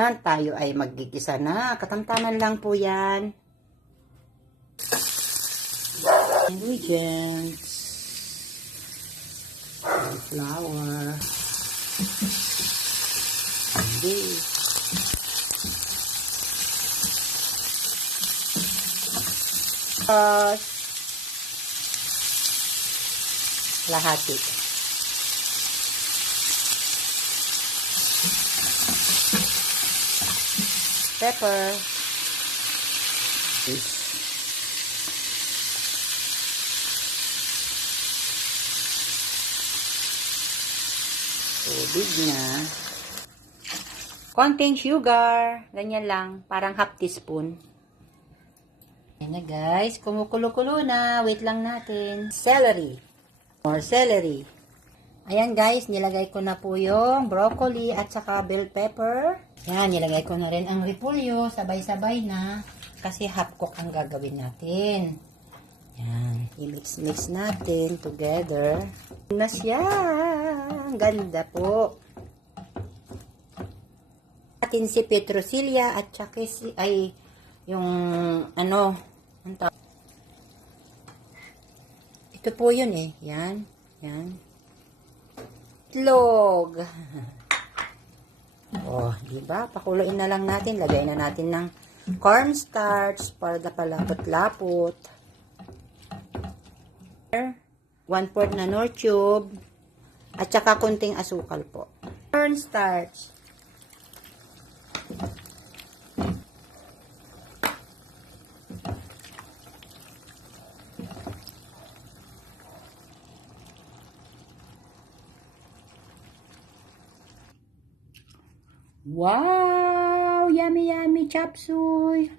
Yan, tayo ay maggigisa na. Katamtaman lang po yan. Ingredients. Flour. This. Lahati. Pepper. This. Tubig na. Konting sugar. Ganyan lang. Parang half teaspoon. Ayan na guys. Kumukulo-kulo na. Wait lang natin. Celery. More celery. Ayan guys. Nilagay ko na po yung broccoli at saka bell pepper. Ayan. Nilagay ko na rin ang repolyo. Sabay-sabay na. Kasi half cook ang gagawin natin. Ayan. I-mix-mix natin together. Na siya. Ang ganda po. Atin si petrosilya at saka ay yung ano, ito po yun eh. Yan. Yan. Itlog. Oh, diba? Pakuluin na lang natin. Lagay na natin ng cornstarch para napalapot-lapot. 1/4 na nor tube. At saka kunting asukal po. Cornstarch. Wow! Yummy, yummy chop suey!